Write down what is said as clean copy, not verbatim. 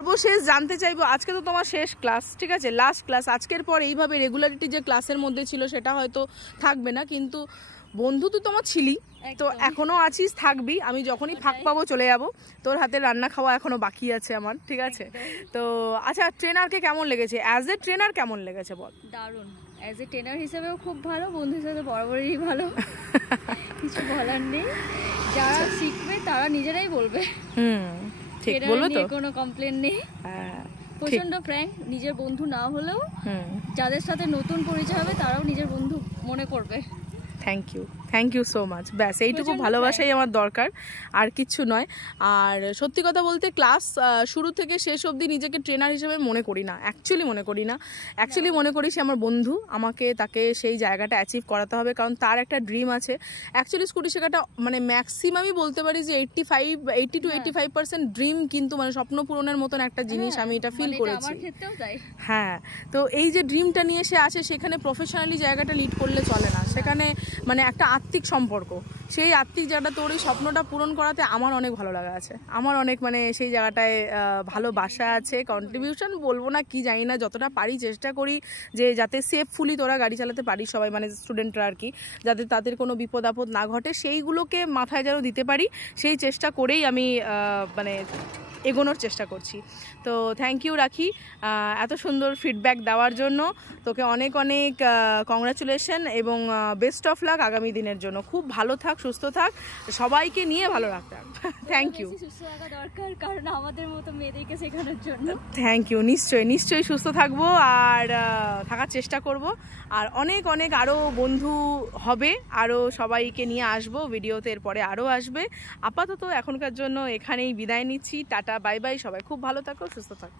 সর্বশেষ জানতে চাইবো, আজকে তো তোমার শেষ ক্লাস, ঠিক আছে, লাস্ট ক্লাস। আজকের পর এইভাবে রেগুলারিটি যে ক্লাসের মধ্যে ছিল সেটা হয়তো থাকবে না, কিন্তু বন্ধু তুই তোমার ছিলি, তো এখনো আছিস, থাকবি। আমি যখনই ফাঁক পাবো চলে যাব। তোর হাতে রান্না খাওয়া এখনো বাকি আছে আমার, ঠিক আছে। তো আচ্ছা, ট্রেনারকে কেমন লেগেছে? অ্যাজ এ ট্রেনার কেমন লেগেছে বল? দারুণ। অ্যাজ এ ট্রেনার হিসেবেও খুব ভালো, বন্ধু হিসেবে বরাবরই ভালো, কিছু বলার নেই। যারা শিখবে তারা নিজেরাই বলবে। ঠিক বলবে তো, কোনো কমপ্লেন নেই। প্রচন্ড ফ্র্যাঙ্ক, নিজের বন্ধু না হলেও যাদের সাথে নতুন পরিচয় হবে তারাও নিজের বন্ধু মনে করবে। Thank you so much. ব্যাস এইটুকু ভালোবাসাই আমার দরকার, আর কিচ্ছু নয়। আর সত্যি কথা বলতে ক্লাস শুরু থেকে শেষ অবধি নিজেকে ট্রেনার হিসেবে মনে করি না, অ্যাকচুয়ালি মনে করি সে আমার বন্ধু। আমাকে তাকে সেই জায়গাটা অ্যাচিভ করাতে হবে, কারণ তার একটা ড্রিম আছে। অ্যাকচুয়ালি স্কুটি শেখাটা মানে ম্যাক্সিমামই বলতে পারি যে 80 to 85% ড্রিম, কিন্তু মানে স্বপ্ন পূরণের মতন একটা জিনিস, আমি এটা ফিল করেছি। হ্যাঁ, তো এই যে ড্রিমটা নিয়ে সে আছে, সেখানে প্রফেশনালি জায়গাটা লিড করলে চলে না, সেখানে মানে একটা আত্মিক সম্পর্ক, সেই আত্মিক জায়গাটা, তোর এই স্বপ্নটা পূরণ করাতে আমার অনেক ভালো লাগা আছে, আমার অনেক মানে সেই জায়গাটায় ভালোবাসা আছে, কন্ট্রিবিউশন বলবো না কি জানি না, যতটা পারি চেষ্টা করি যে যাতে সেফফুলি তোরা গাড়ি চালাতে পারি সবাই, মানে স্টুডেন্টরা আর কি, যাতে তাদের কোনো বিপদ আপদ না ঘটে সেইগুলোকে মাথায় যেন দিতে পারি, সেই চেষ্টা করেই আমি মানে এগোনোর চেষ্টা করছি। তো থ্যাংক ইউ রাখি এত সুন্দর ফিডব্যাক দেওয়ার জন্য। তোকে অনেক অনেক কংগ্রাচুলেশন এবং বেস্ট অফ লাক আগামী দিনের জন্য। খুব ভালো থাক, সুস্থ থাক, সবাইকে নিয়ে ভালো রাখতে হবে। Thank you. সুস্থ থাকা দরকার, কারণ আমাদের মতো মেয়েদেরকে শেখানোর জন্য। Thank you. নিশ্চয়ই সুস্থ থাকবো আর থাকার চেষ্টা করব। আর অনেক অনেক আরও বন্ধু হবে, আরও সবাইকে নিয়ে আসবো ভিডিওতে, এরপরে আরও আসবে। আপাতত এখনকার জন্য এখানেই বিদায় নিচ্ছি। Tata, bye bye. সবাই খুব ভালো থাকো, সুস্থ থাকো।